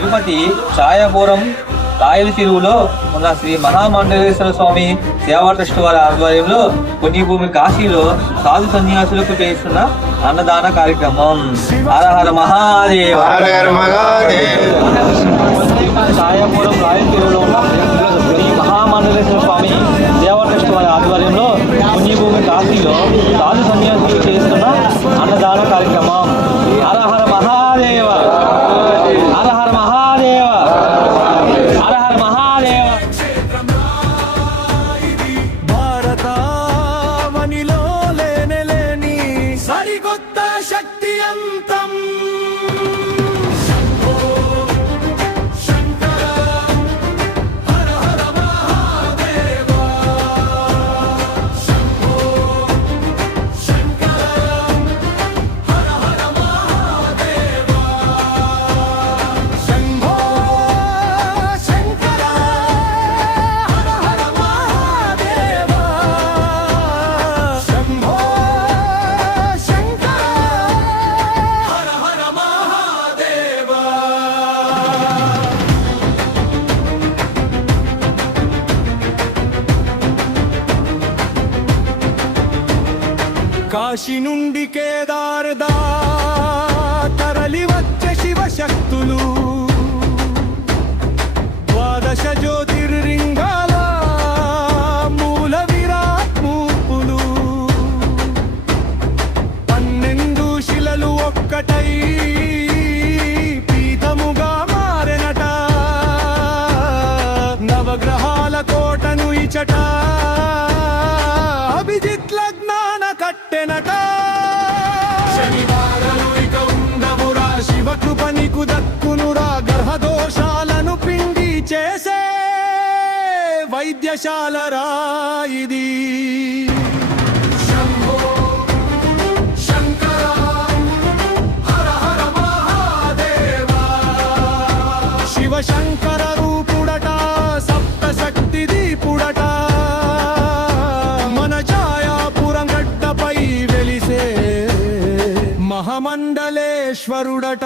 తిరుపతి ఛాయాపురం రాయల చెరువులో ఉన్న శ్రీ మహామండలేశ్వర స్వామి సేవా ట్రస్ట్ వారి ఆధ్వర్యంలో పుణ్యభూమి కాశీలో సాధు సన్యాసులకు చేస్తున్న అన్నదాన కార్యక్రమం. హర హర మహాదేవ. ఛాయాపురం రాయల చెరువులో ఉన్న శ్రీ మహామండలేశ్వర స్వామి సేవా ట్రస్ట్ వారి ఆధ్వర్యంలో పుణ్యభూమి కాశీలో సాధు సన్యాసులకు చేస్తున్న అన్నదాన కార్యక్రమం. హర హర మహాదేవ. హర హర మహాదేవ. హర హర మహాదేవ. భారతావనిలో లేని సరికొత్త శక్తి అంతం. కాశీ నుండి కేదార్దా తరలి వచ్చే శివశక్తులు, ద్వాదశ జ్యోతిర్లింగాల మూల విరాట్ మూర్తులు, 12 శిలలు ఒక్కటై పీఠముగా మారెనట. నవగ్రహాల కోటను ఇచట అభిజిత్ లగ్నాన కట్టెనట. శనివారలు ఇక ఉండవురా, శివకృప నీకు దక్కునురా. గ్రహ దోషాలను పిండి చేసే వైద్యశాలరా ఇది. శంభో శంకర హర హర మహాదేవా. శివశంకర రూపుడట, సప్తశక్తి దీపుడట. మన ఛాయాపురం గడ్డపై వెలిసే మహామండలేశ్వరుడట.